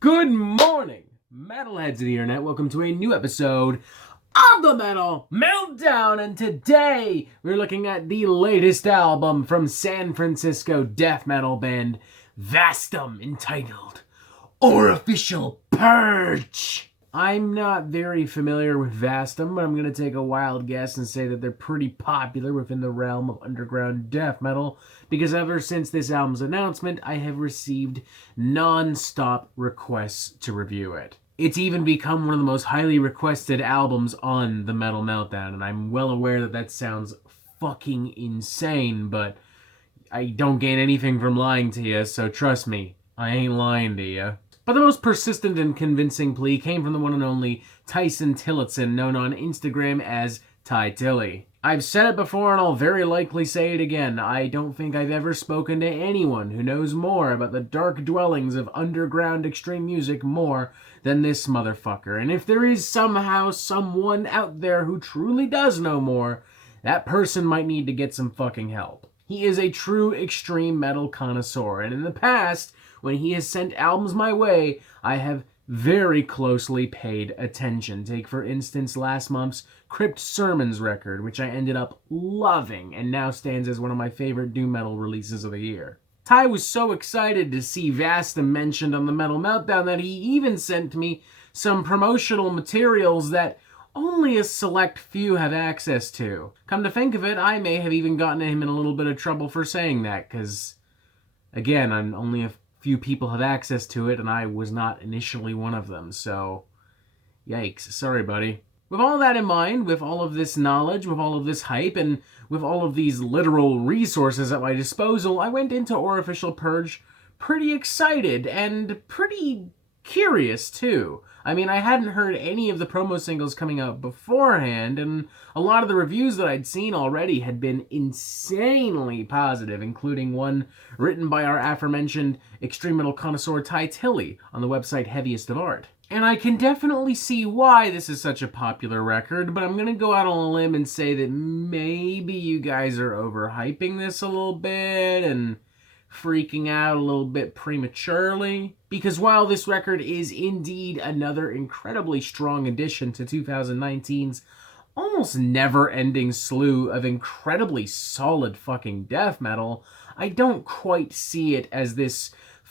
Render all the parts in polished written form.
Good morning, metalheads of the internet. Welcome to a new episode of the Metal Meltdown, and today we're looking at the latest album from San Francisco death metal band Vastum, entitled Orificial Purge. I'm not very familiar with Vastum, but I'm going to take a wild guess and say that they're pretty popular within the realm of underground death metal, because ever since this album's announcement, I have received non-stop requests to review it. It's even become one of the most highly requested albums on the Metal Meltdown, and I'm well aware that that sounds fucking insane, but I don't gain anything from lying to you, so trust me, I ain't lying to you. But the most persistent and convincing plea came from the one and only Tyson Tillotson, known on Instagram as Ty Tilly. I've said it before and I'll very likely say it again. I don't think I've ever spoken to anyone who knows more about the dark dwellings of underground extreme music more than this motherfucker. And if there is somehow someone out there who truly does know more, that person might need to get some fucking help. He is a true extreme metal connoisseur, and in the past, when he has sent albums my way, I have very closely paid attention. Take, for instance, last month's Crypt Sermons record, which I ended up loving, and now stands as one of my favorite doom metal releases of the year. Ty was so excited to see Vastum mentioned on the Metal Meltdown that he even sent me some promotional materials that only a select few have access to. Come to think of it, I may have even gotten him in a little bit of trouble for saying that, because, again, only a few people have access to it, and I was not initially one of them, so yikes. Sorry, buddy. With all that in mind, with all of this knowledge, with all of this hype, and with all of these literal resources at my disposal, I went into Orificial Purge pretty excited and pretty curious, too. I mean, I hadn't heard any of the promo singles coming out beforehand, and a lot of the reviews that I'd seen already had been insanely positive, including one written by our aforementioned extreme metal connoisseur Ty Tilly on the website Heaviest of Art. And I can definitely see why this is such a popular record, but I'm going to go out on a limb and say that maybe you guys are overhyping this a little bit and freaking out a little bit prematurely. Because while this record is indeed another incredibly strong addition to 2019's almost never-ending slew of incredibly solid fucking death metal, I don't quite see it as this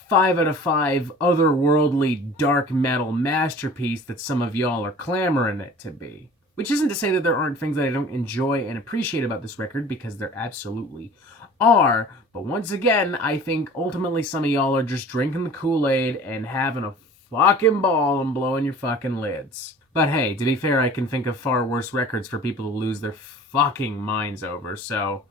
5 out of 5 otherworldly dark metal masterpiece that some of y'all are clamoring it to be. Which isn't to say that there aren't things that I don't enjoy and appreciate about this record, because there absolutely are. But once again, I think ultimately some of y'all are just drinking the Kool-Aid and having a fucking ball and blowing your fucking lids. But hey, to be fair, I can think of far worse records for people to lose their fucking minds over, so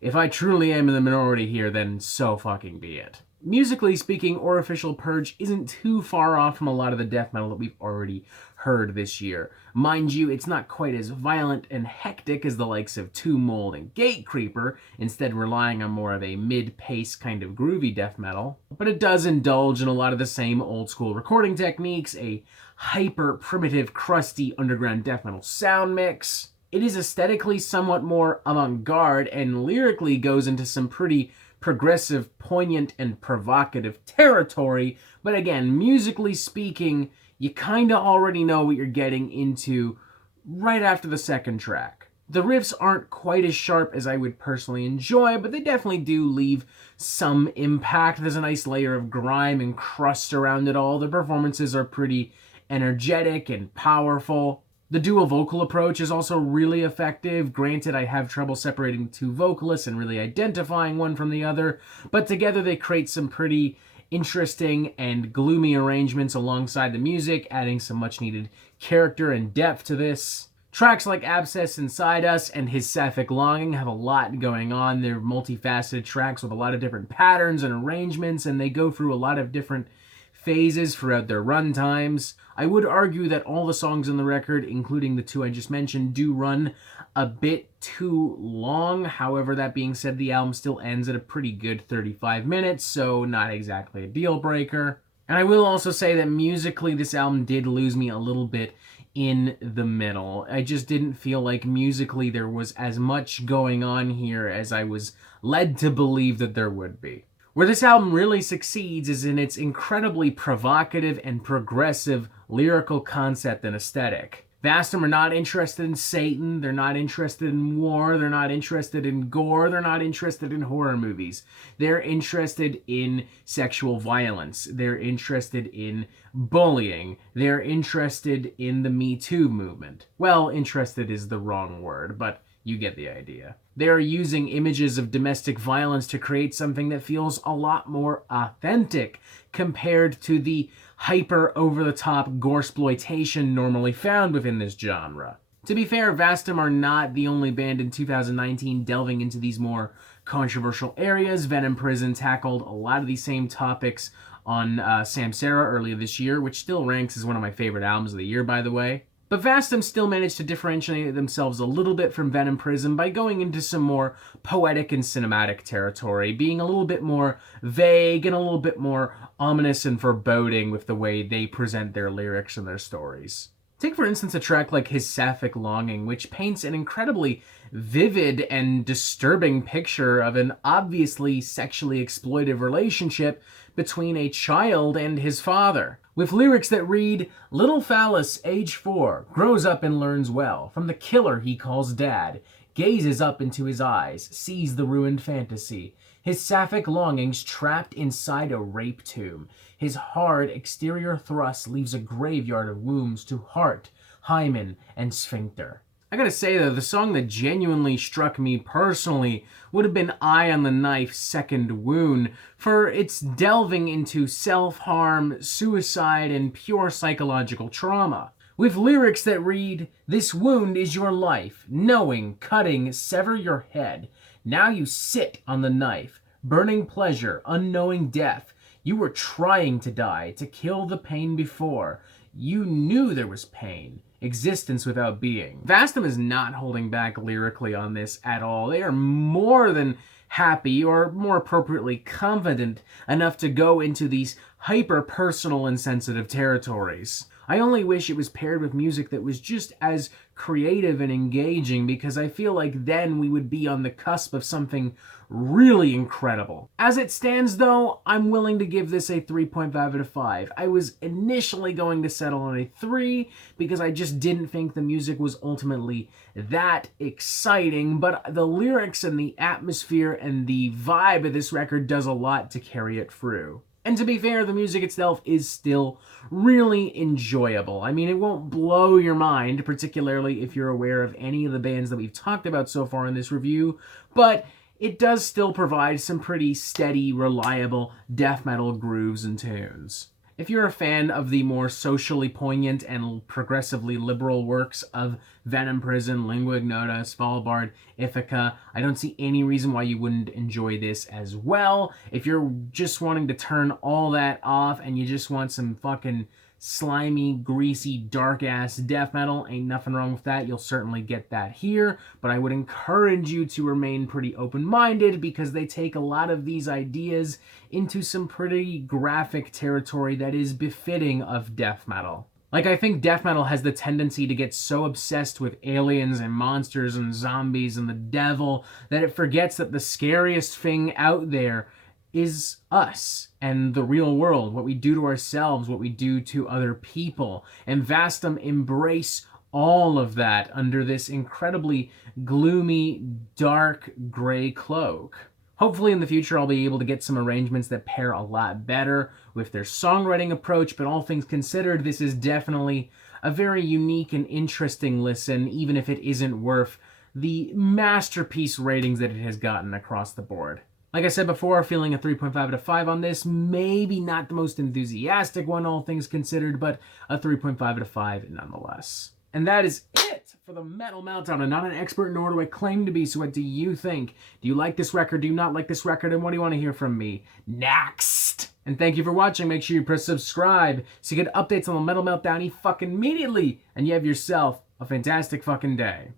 if I truly am in the minority here, then so fucking be it. Musically speaking, Orificial Purge isn't too far off from a lot of the death metal that we've already heard this year. Mind you, it's not quite as violent and hectic as the likes of Tomb Mold and Gatecreeper, instead relying on more of a mid-pace kind of groovy death metal. But it does indulge in a lot of the same old-school recording techniques, a hyper-primitive, crusty underground death metal sound mix. It is aesthetically somewhat more avant-garde, and lyrically goes into some pretty progressive, poignant, and provocative territory, but again, musically speaking, you kinda already know what you're getting into right after the second track. The riffs aren't quite as sharp as I would personally enjoy, but they definitely do leave some impact. There's a nice layer of grime and crust around it all. The performances are pretty energetic and powerful. The dual vocal approach is also really effective. Granted, I have trouble separating two vocalists and really identifying one from the other, but together they create some pretty interesting and gloomy arrangements alongside the music, adding some much-needed character and depth to this. Tracks like Abscess Inside Us and His Sapphic Longing have a lot going on. They're multifaceted tracks with a lot of different patterns and arrangements, and they go through a lot of different phases throughout their run times. I would argue that all the songs on the record, including the two I just mentioned, do run a bit too long. However, that being said, the album still ends at a pretty good 35 minutes, so not exactly a deal breaker. And I will also say that musically, this album did lose me a little bit in the middle. I just didn't feel like musically there was as much going on here as I was led to believe that there would be. Where this album really succeeds is in its incredibly provocative and progressive lyrical concept and aesthetic. Vastum are not interested in Satan, they're not interested in war, they're not interested in gore, they're not interested in horror movies. They're interested in sexual violence, they're interested in bullying, they're interested in the Me Too movement. Well, interested is the wrong word, but you get the idea. They are using images of domestic violence to create something that feels a lot more authentic compared to the hyper over-the-top goresploitation normally found within this genre. To be fair, Vastum are not the only band in 2019 delving into these more controversial areas. Venom Prison tackled a lot of these same topics on Samsara earlier this year, which still ranks as one of my favorite albums of the year, by the way. But Vastum still managed to differentiate themselves a little bit from Venom Prison by going into some more poetic and cinematic territory, being a little bit more vague and a little bit more ominous and foreboding with the way they present their lyrics and their stories. Take, for instance, a track like His Sapphic Longing, which paints an incredibly vivid and disturbing picture of an obviously sexually exploitive relationship between a child and his father, with lyrics that read, "Little phallus, age 4, grows up and learns well. From the killer he calls dad, gazes up into his eyes, sees the ruined fantasy. His sapphic longings trapped inside a rape tomb. His hard exterior thrust leaves a graveyard of wombs to heart, hymen, and sphincter." I gotta say though, the song that genuinely struck me personally would have been Eye on the Knife, Second Wound, for its delving into self-harm, suicide, and pure psychological trauma. With lyrics that read, "This wound is your life, knowing, cutting, sever your head. Now you sit on the knife, burning pleasure, unknowing death. You were trying to die, to kill the pain before. You knew there was pain. Existence without being." Vastum is not holding back lyrically on this at all. They are more than happy, or more appropriately confident enough to go into these hyper-personal and sensitive territories. I only wish it was paired with music that was just as creative and engaging, because I feel like then we would be on the cusp of something really incredible. As it stands though, I'm willing to give this a 3.5 out of 5. I was initially going to settle on a 3 because I just didn't think the music was ultimately that exciting, but the lyrics and the atmosphere and the vibe of this record does a lot to carry it through. And to be fair, the music itself is still really enjoyable. I mean, it won't blow your mind, particularly if you're aware of any of the bands that we've talked about so far in this review, but it does still provide some pretty steady, reliable death metal grooves and tunes. If you're a fan of the more socially poignant and progressively liberal works of Venom Prison, Lingua Ignota, Svalbard, Ithaca, I don't see any reason why you wouldn't enjoy this as well. If you're just wanting to turn all that off and you just want some fucking slimy, greasy, dark-ass death metal, ain't nothing wrong with that. You'll certainly get that here, but I would encourage you to remain pretty open-minded because they take a lot of these ideas into some pretty graphic territory that is befitting of death metal. Like, I think death metal has the tendency to get so obsessed with aliens and monsters and zombies and the devil that it forgets that the scariest thing out there is us and the real world, what we do to ourselves, what we do to other people. And Vastum embrace all of that under this incredibly gloomy, dark, gray cloak. Hopefully in the future I'll be able to get some arrangements that pair a lot better with their songwriting approach, but all things considered, this is definitely a very unique and interesting listen, even if it isn't worth the masterpiece ratings that it has gotten across the board. Like I said before, feeling a 3.5 out of 5 on this. Maybe not the most enthusiastic one, all things considered, but a 3.5 out of 5 nonetheless. And that is it for the Metal Meltdown. I'm not an expert, nor do I claim to be, so what do you think? Do you like this record? Do you not like this record? And what do you want to hear from me next? And thank you for watching. Make sure you press subscribe so you get updates on the Metal Meltdown fucking immediately. And you have yourself a fantastic fucking day.